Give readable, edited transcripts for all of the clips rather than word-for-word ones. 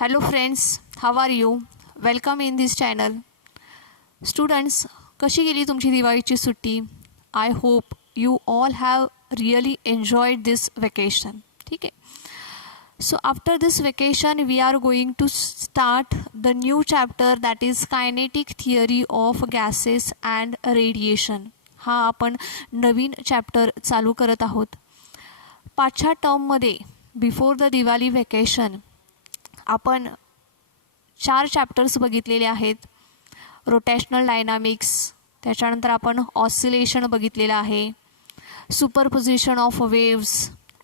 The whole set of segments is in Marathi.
Hello friends, how are you? Welcome in this channel. Students, कशी गेली तुमची दिवाळीची सुट्टी? I hope you all have really enjoyed this vacation. ठीक आहे. So after this vacation we are going to start the new chapter, that is kinetic theory of gases and radiation. हा आपण नवीन चॅप्टर चालू करत आहोत. पाचच्या टर्ममध्ये बिफोर द दिवाळी वेकेशन आपण 4 चॅप्टर्स बघितलेले आहेत. रोटेशनल डायनामिक्स, त्याच्यानंतर आपण ऑसिलेशन बघितलेलं आहे, सुपरपोजिशन ऑफ वेव्स,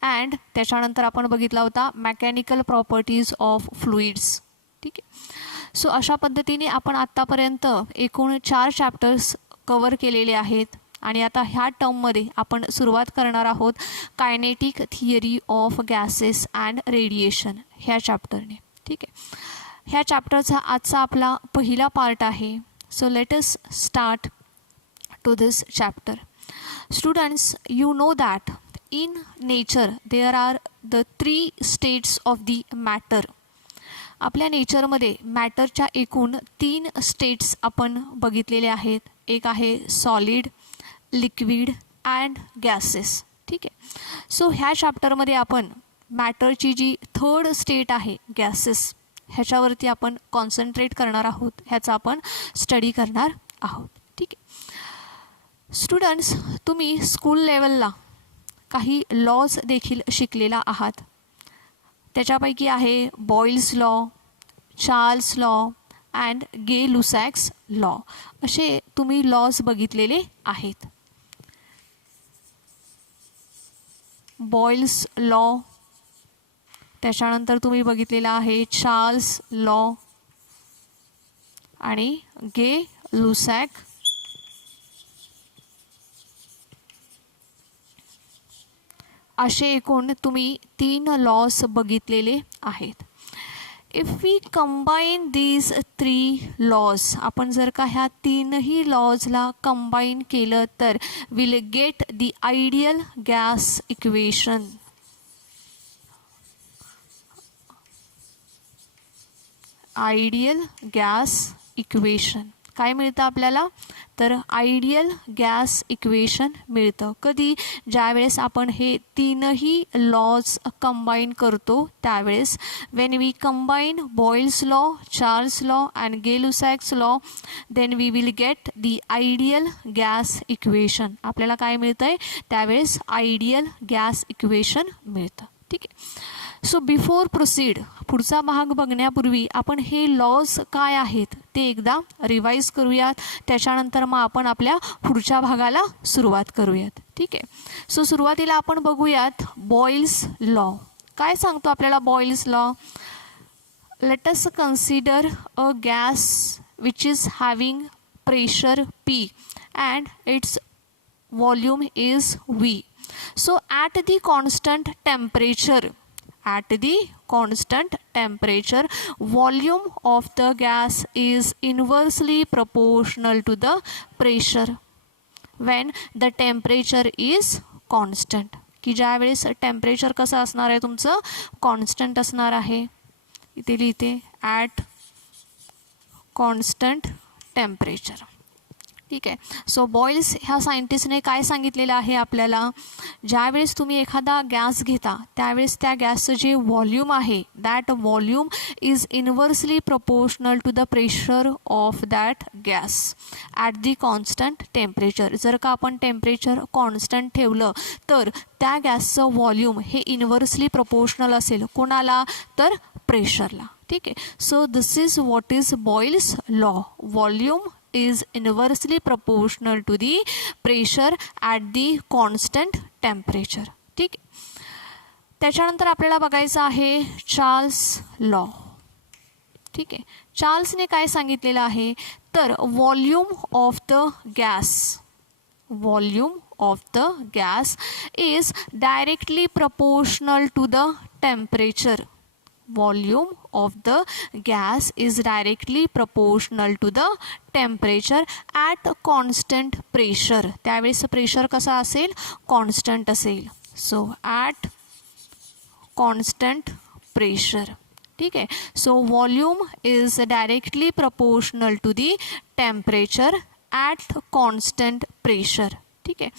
अँड त्याच्यानंतर आपण बघितला होता मेकॅनिकल प्रॉपर्टीज ऑफ फ्लुइड्स. ठीक आहे. सो अशा पद्धतीने आपण आत्तापर्यंत एकूण 4 चॅप्टर्स कवर केलेले आहेत आणि आता ह्या टर्ममध्ये आपण सुरुवात करणार आहोत kinetic theory of gases and radiation ह्या चॅप्टरने. ठीक आहे. ह्या चॅप्टरचा आजचा आपला पहिला पार्ट आहे. So let us start to this chapter. Students, you know that in nature there are the 3 states of the matter. आपल्या नेचरमध्ये मॅटरच्या एकूण 3 स्टेट्स आपण बघितलेले आहेत. एक आहे सॉलिड, लिक्विड अँड गॅसेस. ठीक आहे. सो ह्या चॅप्टरमध्ये आपण मॅटरची जी 3rd स्टेट आहे गॅसेस, ह्याच्यावरती आपण कॉन्सन्ट्रेट करणार आहोत, ह्याचा आपण स्टडी करणार आहोत. ठीक आहे. स्टुडंट्स, तुम्ही स्कूल लेवलला काही लॉज देखील शिकलेला आहात. त्याच्यापैकी आहे Boyle's law, Charles law and Gay Lussac's law. असे तुम्ही लॉज बघितलेले आहेत. बॉइल्स लॉ, त्याच्यानंतर तुम्ही बघितलेला आहे चार्ल्स लॉ आणि गे-लुसॅक असे एकूण तुम्ही 3 लॉज बघितलेले आहेत. If we combine these 3 laws, आपण जर का ह्या 3ही लॉजला कंबाईन केलं तर will get the ideal gas equation. Ideal gas equation काय मिळतं आपल्याला? तर आयडियल गॅस इक्वेशन मिळतं. कधी? ज्यावेळेस आपण हे 3ही लॉज कंबाईन करतो त्यावेळेस. When we combine Boyle's law, Charles law and Gay Lussac's law, then we will get the ideal gas equation. आपल्याला काय मिळतं आहे त्यावेळेस? आयडियल गॅस इक्वेशन मिळतं. ठीक आहे. सो बिफोर प्रोसीड, पुढचा भाग बघण्यापूर्वी आपण हे लॉज काय आहेत ते एकदा रिवाईज करूयात. त्याच्यानंतर मग आपण आपल्या पुढच्या भागाला सुरुवात करूयात. ठीक आहे. सो सुरुवातीला आपण बघूयात बॉइल्स लॉ. काय सांगतो आपल्याला Boyle's law? Let us consider a gas which is having pressure P and its volume is V. So at the constant temperature, volume of the gas is inversely proportional to the pressure when the temperature is constant. की ज्या वेळेस टेम्परेचर कसं असणार आहे तुमचं? कॉन्स्टंट असणार आहे. इथे लिहिते ॲट कॉन्स्टंट टेम्परेचर. ठीक आहे. सो बॉइल्स ह्या सायंटिस्टने काय सांगितलेलं आहे आपल्याला? ज्यावेळेस तुम्ही एखादा गॅस घेता त्यावेळेस त्या गॅसचं जे व्हॉल्यूम आहे that volume is inversely proportional to the pressure of that gas at the constant temperature. जर का आपण टेम्परेचर कॉन्स्टंट ठेवलं तर त्या गॅसचं व्हॉल्यूम हे इन्व्हर्सली प्रपोर्शनल असेल. कोणाला? तर प्रेशरला. ठीक आहे. So this is what is Boyle's law. Volume is inversely proportional to the pressure at the constant temperature. ठीक. त्याच्यानंतर आपल्याला बघायचं आहे चार्ल्स लॉ. ठीक आहे. चार्ल्सने काय सांगितलेलं आहे? तर volume of the gas is directly proportional to the temperature. Volume of the gas is directly proportional to the temperature at constant pressure. त्यावेळेस प्रेशर कसा असेल? कॉन्स्टंट असेल. So at constant pressure. ठीक आहे. So volume is directly proportional to the temperature at constant pressure. ठीक आहे.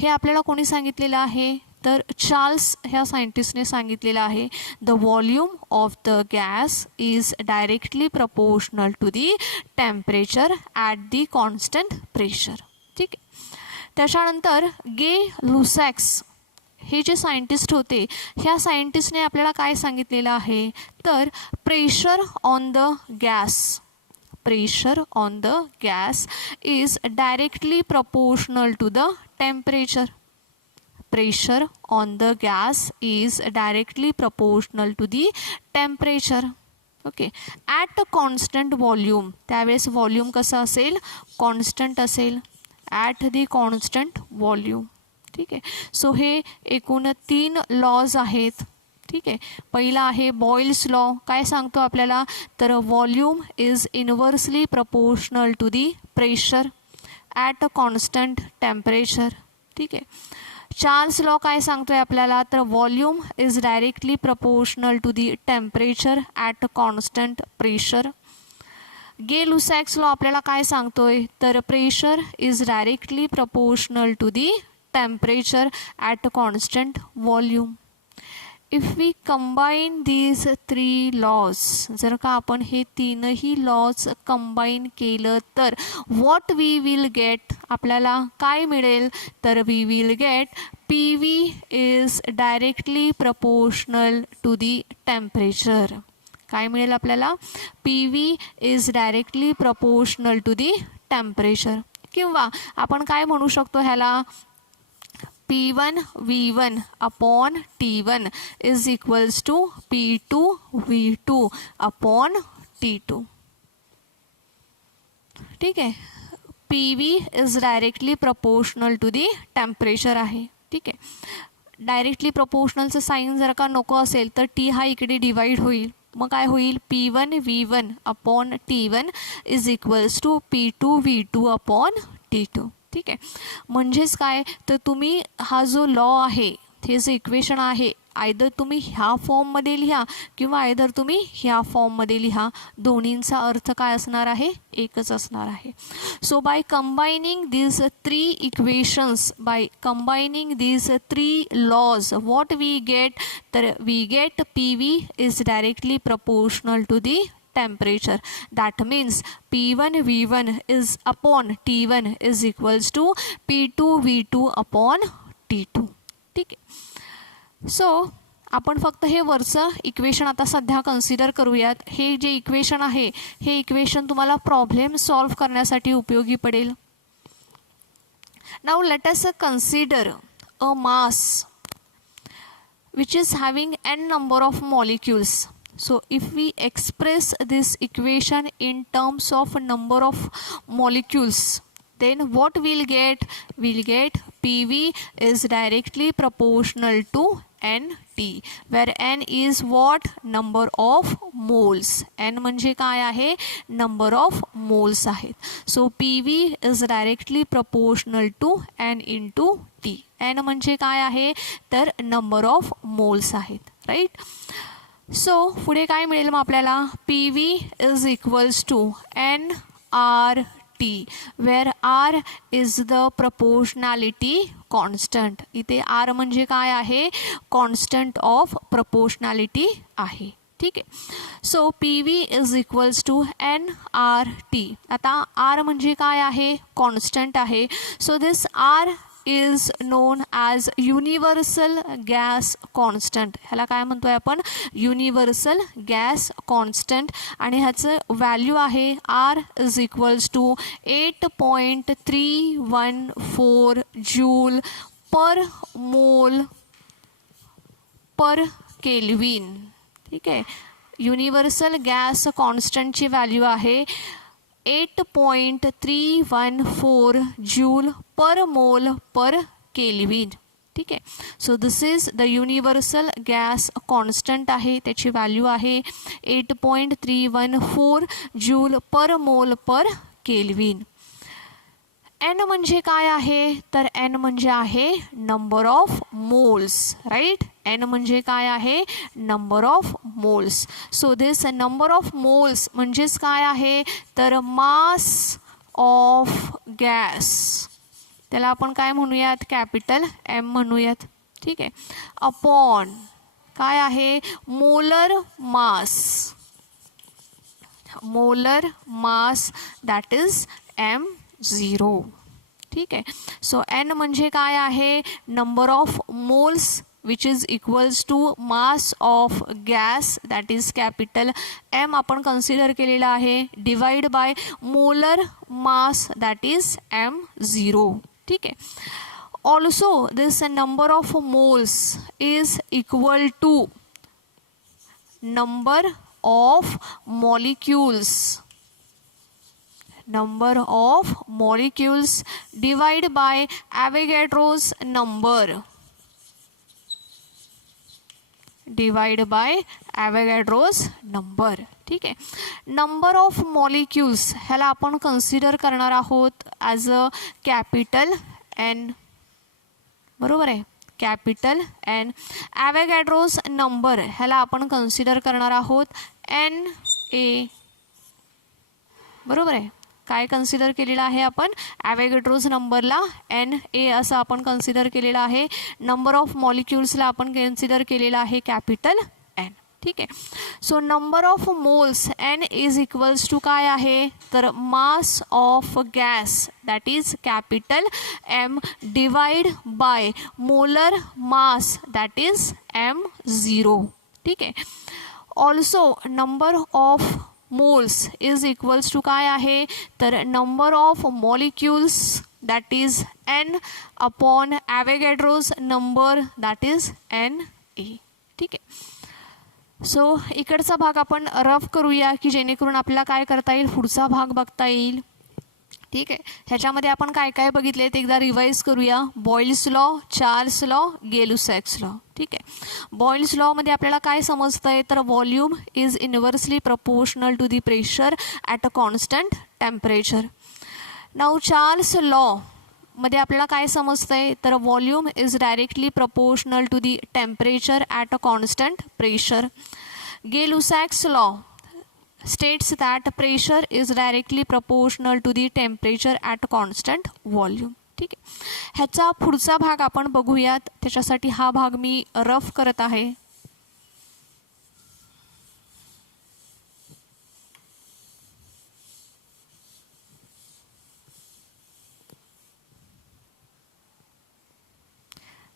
हे आपल्याला कोणी सांगितलेलं आहे, तर चार्ल्स ह्या सायंटिस्टने सांगितलेलं आहे. The volume of the gas is directly proportional to the temperature at the constant pressure. ठीक आहे. त्याच्यानंतर गे लुसॅक्स हे जे सायंटिस्ट होते, ह्या सायंटिस्टने आपल्याला काय सांगितलेलं आहे, तर pressure on the gas is directly proportional to the temperature. Pressure on the gas is directly proportional to the temperature. Okay. At constant volume, त्यावेळेस व्हॉल्यूम कसं असेल, कॉन्स्टंट असेल, ॲट दी कॉन्स्टंट व्हॉल्यूम. ठीक आहे. सो हे एकूण 3 लॉज आहेत. ठीक आहे. पहिला आहे बॉइल्स लॉ. काय सांगतो आपल्याला, तर volume is inversely proportional to the pressure at a constant temperature. ठीक आहे. चार्ल्स लॉ काय सांगतोय आपल्याला, तर volume is directly proportional to the temperature at a constant pressure. Gay Lussac's law आपल्याला काय सांगतोय, तर pressure is directly proportional to the temperature at a constant volume. If we combine these 3 laws, जर का आपण हे 3ही लॉज कंबाईन केलं तर व्हॉट वी विल गेट, आपल्याला काय मिळेल, तर we will get P V is directly proportional to the temperature. काय मिळेल आपल्याला, P V is directly proportional to the temperature. किंवा आपण काय म्हणू शकतो ह्याला, P1 V1 upon T1 is equals to P2 V2 upon T2. ठीक आहे. PV is directly proportional to the temperature आहे. ठीक आहे. डायरेक्टली प्रपोर्शनलचं साईन जर का नको असेल तर T हा इकडे डिवाइड होईल. मग काय होईल, P1 V1 upon T1 is equals to P2 V2 upon T2. ठीक आहे. म्हणजेच काय, तर तुम्ही हा जो लॉ आहे, हे जे इक्वेशन आहे, आयदर तुम्ही ह्या फॉर्ममध्ये लिहा किंवा आयदर तुम्ही ह्या फॉर्ममध्ये लिहा, दोन्हींचा अर्थ काय असणार आहे, एकच असणार आहे. So by combining these 3 equations, by combining these 3 laws, what we get, तर we get P V is directly proportional to the temperature. That means P1 V1 is upon T1 is equals to P2 V2 upon T2. ठीक आहे. सो आपण फक्त हे वरचं इक्वेशन आता सध्या कन्सिडर करूयात. हे जे इक्वेशन आहे, हे इक्वेशन तुम्हाला प्रॉब्लेम सॉल्व करण्यासाठी उपयोगी पडेल. Now let us consider a mass which is having n number of molecules. So if we express this equation in terms of number of molecules, then what we'll get, we'll get PV is directly proportional to NT, where N is what, number of moles. N म्हणजे काय आहे, number of moles आहेत. So PV is directly proportional to N into T. N म्हणजे काय आहे, तर number of moles आहेत, right? सो पुढे काय मिळेल मग आपल्याला, P V is equals to N R T, where R is the proportionality constant. इथे आर म्हणजे काय आहे, कॉन्स्टंट ऑफ प्रपोर्शनॅलिटी आहे. ठीक आहे. So P V is equals to N R T. आता आर म्हणजे काय आहे, कॉन्स्टंट आहे. So this R is known as universal gas constant. ह्याला काय म्हणतोय आपण, युनिव्हर्सल गॅस कॉन्स्टंट. आणि ह्याचं व्हॅल्यू आहे R is equals to 8.314 joule per mole per kelvin. ठीक आहे. युनिव्हर्सल गॅस कॉन्स्टंटची व्हॅल्यू आहे 8.314 joule per mole per kelvin. ठीक आहे. So this is the universal gas constant आहे, त्याची व्हॅल्यू आहे 8.314 joule per mole per kelvin. N म्हणजे काय आहे, तर एन म्हणजे आहे number of moles, right. N म्हणजे काय आहे, number of moles. So this number of moles म्हणजेच काय आहे, तर मास ऑफ गॅस. त्याला आपण काय म्हणूयात, कॅपिटल एम म्हणूयात. ठीक आहे. अपॉन काय आहे, molar mass. Molar mass that is M0. ठीक आहे. सो एन म्हणजे काय आहे, number of moles which is equals to mass of gas that is capital M आपण कन्सिडर केलेला आहे, divide by molar mass that is M0. ठीक आहे. Also this number of moles is equal to number of molecules. Number of molecules divided by Avogadro's number. Divided by Avogadro's number. ठीक आहे. नंबर ऑफ मॉलिक्यूल्स ह्याला आपण कन्सिडर करणार आहोत ॲज अ कॅपिटल एन. बरोबर आहे, कॅपिटल एन. ॲव्होगॅड्रोज नंबर ह्याला आपण कन्सिडर करणार आहोत NA. बरोबर आहे. काय कन्सिडर केलेलं आहे आपण, ॲव्होगॅड्रोज नंबरला NA असं आपण कन्सिडर केलेलं आहे. नंबर ऑफ मॉलिक्युल्सला आपण कन्सिडर केलेलं आहे कॅपिटल एन. ठीक आहे. So number of moles N is equals to काय आहे, तर mass of gas that is capital M divide by molar mass that is M0. ठीक आहे. Also number of moles is equals to काय आहे, तर number of molecules that is N upon Avogadro's number that is NA. ठीक आहे. सो इकडचा भाग आपण रफ करूया की जेणेकरून आपल्याला काय करता येईल, पुढचा भाग बघता येईल. ठीक आहे. ह्याच्यामध्ये आपण काय काय बघितले ते एकदा रिवाईज करूया. Boyle's law, Charles law, Gay Lussac's law. ठीक आहे. बॉइल्स लॉमध्ये आपल्याला काय समजतंय, तर volume is inversely proportional to the pressure at a constant temperature. Now Charles law मध्ये आपल्याला काय समजतंय, तर volume is directly proportional to the temperature at a constant pressure. Gay Lussac's law states that pressure is directly proportional to the temperature at constant volume. ठीक आहे. ह्याचा पुढचा भाग आपण बघूयात. त्याच्यासाठी हा भाग मी रफ करत आहे.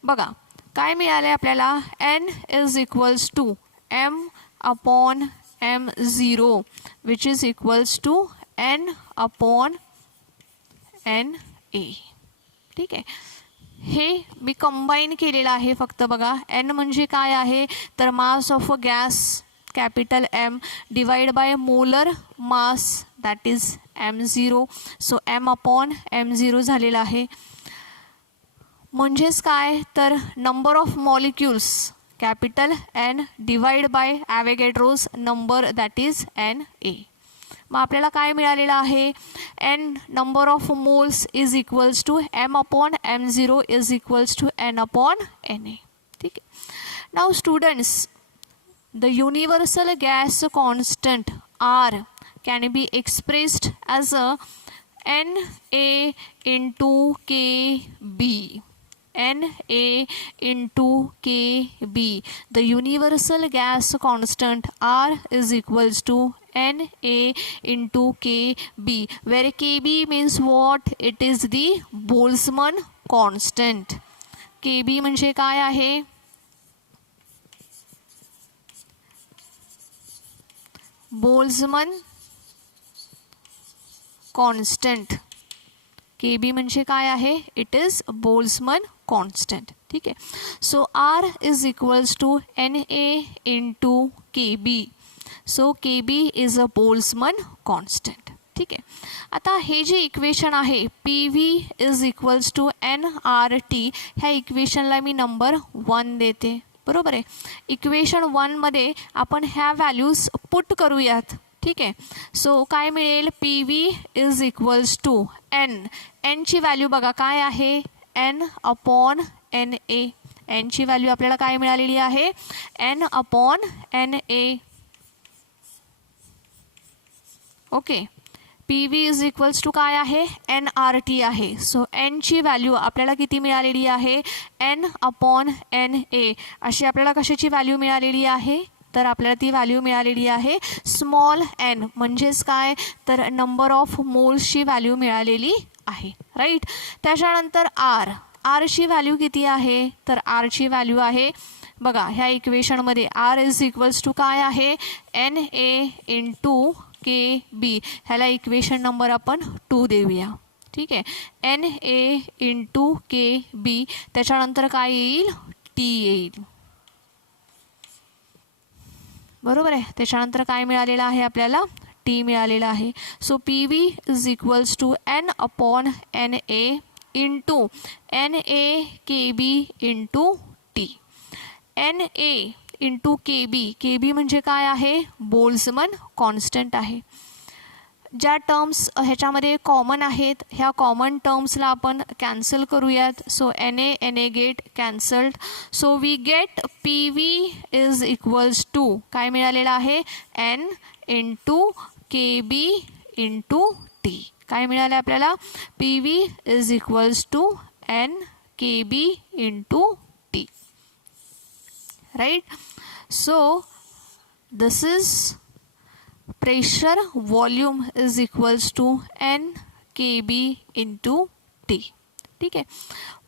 बघा काय मिळाले आपल्याला, n is equals to m upon M0 which is equals to n upon NA. ठीक आहे. हे मी कंबाईन केलेलं आहे फक्त. बघा n म्हणजे काय आहे, तर mass of a gas capital M divide by molar mass that is M0. So m upon M0 झालेला आहे. म्हणजेच काय, तर number of molecules capital N divide by Avogadro's number that is NA. मग आपल्याला काय मिळालेलं आहे, n number of moles is equals to m upon M0 is equals to n upon NA. ठीक आहे. Now students, the universal gas constant R can be expressed as a NA into KB. NA into KB. The universal gas constant R is equals to NA into KB, where KB means what? It is the Boltzmann constant. KB म्हणजे काय आहे, Boltzmann constant. KB म्हणजे काय आहे, इट इज बोल्समन कॉन्स्टंट. ठीक आहे. So R is equals to NA into KB. So KB is a Boltzmann constant. ठीक आहे. आता हे जे इक्वेशन आहे PV is equals to nRT, ह्या इक्वेशनला मी नंबर 1 देते. बरोबर आहे. इक्वेशन 1 मध्ये आपण ह्या व्हॅल्यूज पुट करूयात. ठीक आहे. सो काय मिळेल, P V is equals to N. एनची व्हॅल्यू बघा काय आहे, एन अपॉन एन ए. एनची व्हॅल्यू आपल्याला काय मिळालेली आहे, N upon N A. Okay. P V is equals to काय आहे, एन आर टी आहे. सो एनची व्हॅल्यू आपल्याला किती मिळालेली आहे, एन अपॉन एन ए. अशी आपल्याला कशाची व्हॅल्यू मिळालेली आहे, तर आपल्याला ती व्हॅल्यू मिळालेली आहे स्मॉल एन, म्हणजेच काय तर नंबर ऑफ मोल्सची व्हॅल्यू मिळालेली आहे. राईट. त्याच्यानंतर आर. आरची व्हॅल्यू किती आहे, तर आरची व्हॅल्यू आहे बघा ह्या इक्वेशनमध्ये आर इज इक्वल्स टू काय आहे, एन ए इंटू के बी. ह्याला इक्वेशन नंबर आपण 2 देऊया. ठीक आहे. एन ए इंटू के बी. त्याच्यानंतर काय येईल, टी येईल. बरोबर आहे. त्याच्यानंतर काय मिळालेलं आहे आपल्याला, टी मिळालेला आहे. So P V is equals to N upon N A into N A K B into T. N A into K B. K B म्हणजे काय आहे, बोल्झमन कॉन्स्टंट आहे. ज्या टर्म्स ह्याच्यामध्ये कॉमन आहेत ह्या कॉमन टर्म्सला आपण कॅन्सल करूयात. So n a get cancelled. So we get P V is equals to काय मिळालेलं आहे, एन इंटू के बी इंटू टी. काय मिळालं आपल्याला, P V is equals to n k B into T. Right. So this is pressure volume is equals to n kb into t. ठीक आहे.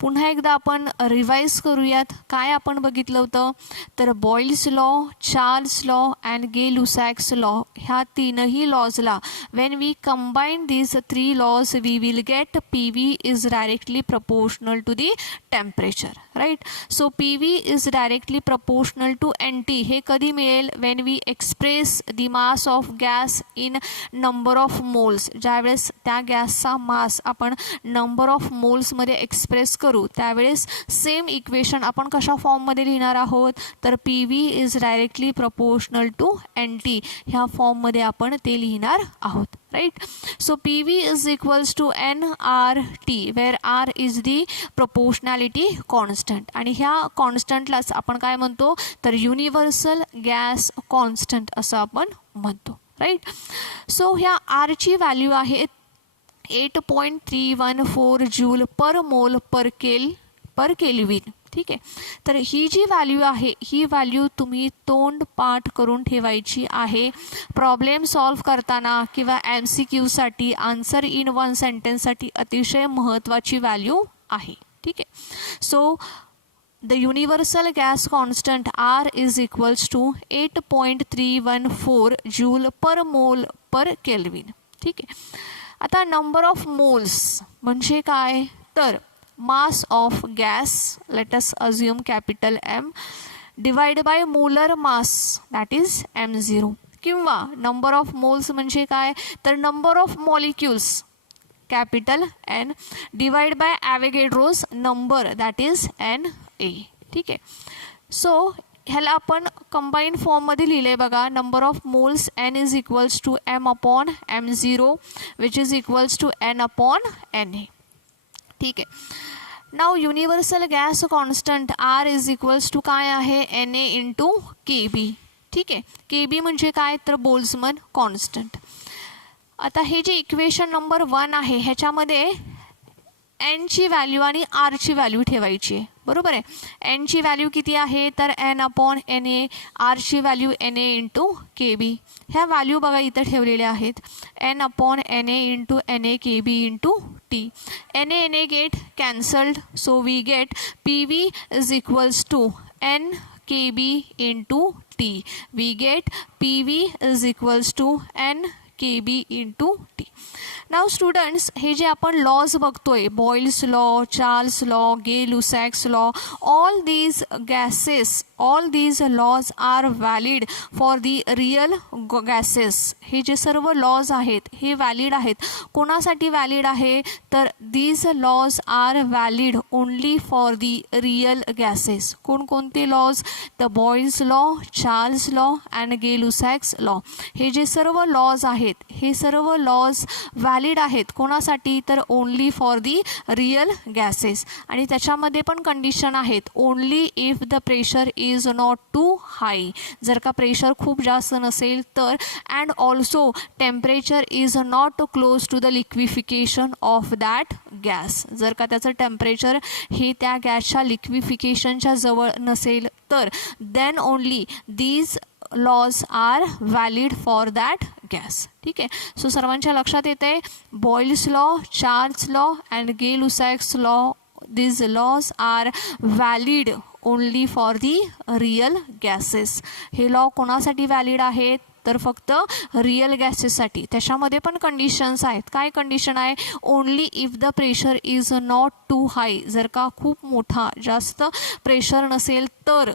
पुन्हा एकदा आपण रिवाइज करूयात. काय आपण बघितलं होतं, तर Boyle's law, Charles law and Gay Lussac's law ह्या तीनही लॉजला when we combine these 3 laws we will get P V is directly proportional to the temperature. Right. So P V is directly proportional to N T. हे कधी मिळेल, when we express the mass of gas in number of moles. ज्यावेळेस त्या गॅसचा मास आपण नंबर ऑफ मोल्समध्ये एक्सप्रेस करू त्यावेळेस सेम इक्वेशन आपण कशा फॉर्ममध्ये लिहिणार आहोत, तर P V is directly proportional to N T ह्या फॉर्ममध्ये आपण ते लिहिणार आहोत. Right. So P V is equals to N R T where R is the proportionality constant. आणि ह्या कॉन्स्टंटलाच आपण काय म्हणतो, तर युनिव्हर्सल गॅस कॉन्स्टंट असं आपण म्हणतो. राईट. सो ह्या आरची व्हॅल्यू आहे 8.314 joule per mole per kelvin. ठीक आहे. तर ही जी व्हॅल्यू आहे ही व्हॅल्यू तुम्ही तोंड पाठ करून ठेवायची आहे. प्रॉब्लेम सॉल्व करताना किंवा MCQसाठी आन्सर इन 1 सेंटेन्ससाठी अतिशय महत्त्वाची व्हॅल्यू आहे. ठीक आहे. So the universal gas constant R is equals to 8.314 joule per mole per kelvin. ठीक आहे. आता नंबर ऑफ मोल्स म्हणजे काय, तर mass of gas let us assume capital M divide by molar mass that is M0. किंवा नंबर ऑफ मोल्स म्हणजे काय, तर number of molecules capital N divide by Avogadro's number that is NA. ठीक आहे. सो ह्याला आपण कंबाईन फॉर्ममध्ये लिहिले बघा. Number of moles N is equals to M upon M0 which is equals to N upon NA. ठीक आहे. Now universal gas constant R is equals to काय आहे, NA इंटू KB. ठीक आहे. KB म्हणजे काय, तर बोल्झमन कॉन्स्टंट. आता हे जे इक्वेशन नंबर 1 आहे ह्याच्यामध्ये एनची व्हॅल्यू आणि आरची व्हॅल्यू ठेवायची आहे. बरोबर आहे. एनची व्हॅल्यू किती आहे, तर N अपॉन NA. आरची व्हॅल्यू NA इंटू KB. ह्या व्हॅल्यू बघा इथं ठेवलेल्या आहेत. N upon NA into NA KB into T. NA get cancelled. So we get PV is equals to N KB into T. We get PV is equals to N KB into T. Now students, हे जे आपण लॉज बघतोय, Boyle's law, Charles law, Gay Lussac's law, all these gases, all these laws are valid for the real gases. हे जे सर्व लॉज आहेत हे व्हॅलिड आहेत. कोणासाठी व्हॅलिड आहे? तर these laws are valid only for the real gases. कोणकोणते laws? The Boyle's law, Charles law and Gay Lussac's law. हे जे सर्व लॉज आहेत हे सर्व लॉज व्हॅलिड आहेत. कोणासाठी? तर only for the real gases. आणि त्याच्यामध्ये पण कंडिशन आहेत. Only if the pressure is not too high. जर का प्रेशर खूप जास्त नसेल तर. And also temperature is not close to the liquefaction of that gas. जर का त्याचं टेम्परेचर हे त्या गॅसच्या लिक्विफिकेशनच्या जवळ नसेल तर then only these laws are valid for that gas. ठीक आहे. सो सर्वांच्या लक्षात येते Boyle's law, Charles law and Gay Lussac's law, these laws are valid only for the real gases. हे लॉ कोणासाठी व्हॅलिड आहेत? तर फक्त रिअल गॅसेससाठी. त्याच्यामध्ये पण कंडिशन्स आहेत. काय कंडिशन आहे? Only if the pressure is not too high. जर का खूप मोठा जास्त प्रेशर नसेल तर.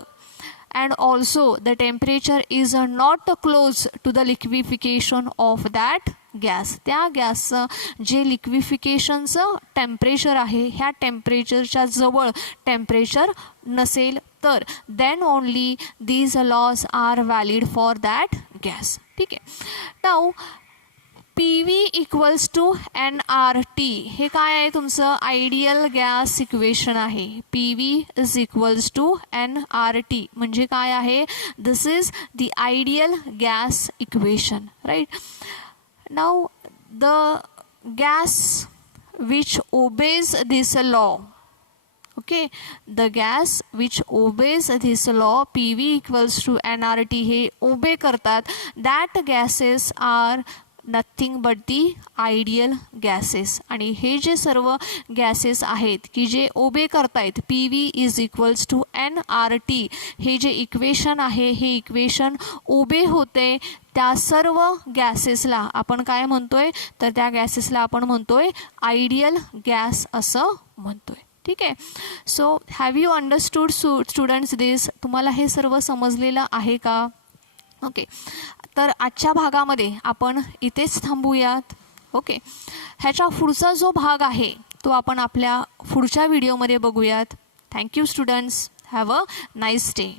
And also the temperature is not close to the liquefaction of that gas. त्या गॅसचं जे लिक्विफिकेशनचं टेम्परेचर आहे ह्या टेम्परेचरच्या जवळ टेम्परेचर नसेल तर then only these laws are valid for that gas. ठीक आहे. Now PV equals to nRT. हे काय आहे? तुमचं आयडियल गॅस इक्वेशन आहे. PV is equals to nRT म्हणजे काय आहे? This is the ideal gas equation, right. Now the gas which obeys this law, okay, the gas which obeys this law, PV equals to nRT, हे obey करतात, that gases are nothing but the ideal gases. आणि हे जे सर्व गॅसेस आहेत की जे ओबे करतायत PV is equals to nRT, हे जे इक्वेशन आहे हे इक्वेशन ओबे होते त्या सर्व गॅसेसला आपण काय म्हणतोय? तर त्या गॅसेसला आपण म्हणतोय आयडियल गॅस असं म्हणतोय. ठीक आहे. So have you understood students this? तुम्हाला हे सर्व समजलेलं आहे का? ओके. तर आजच्या भागामध्ये आपण इथेच थांबूयात. ओके. ह्याच्या पुढचा जो भाग आहे तो आपण आपल्या पुढच्या व्हिडिओमध्ये बघूयात. Thank you students. Have a nice day.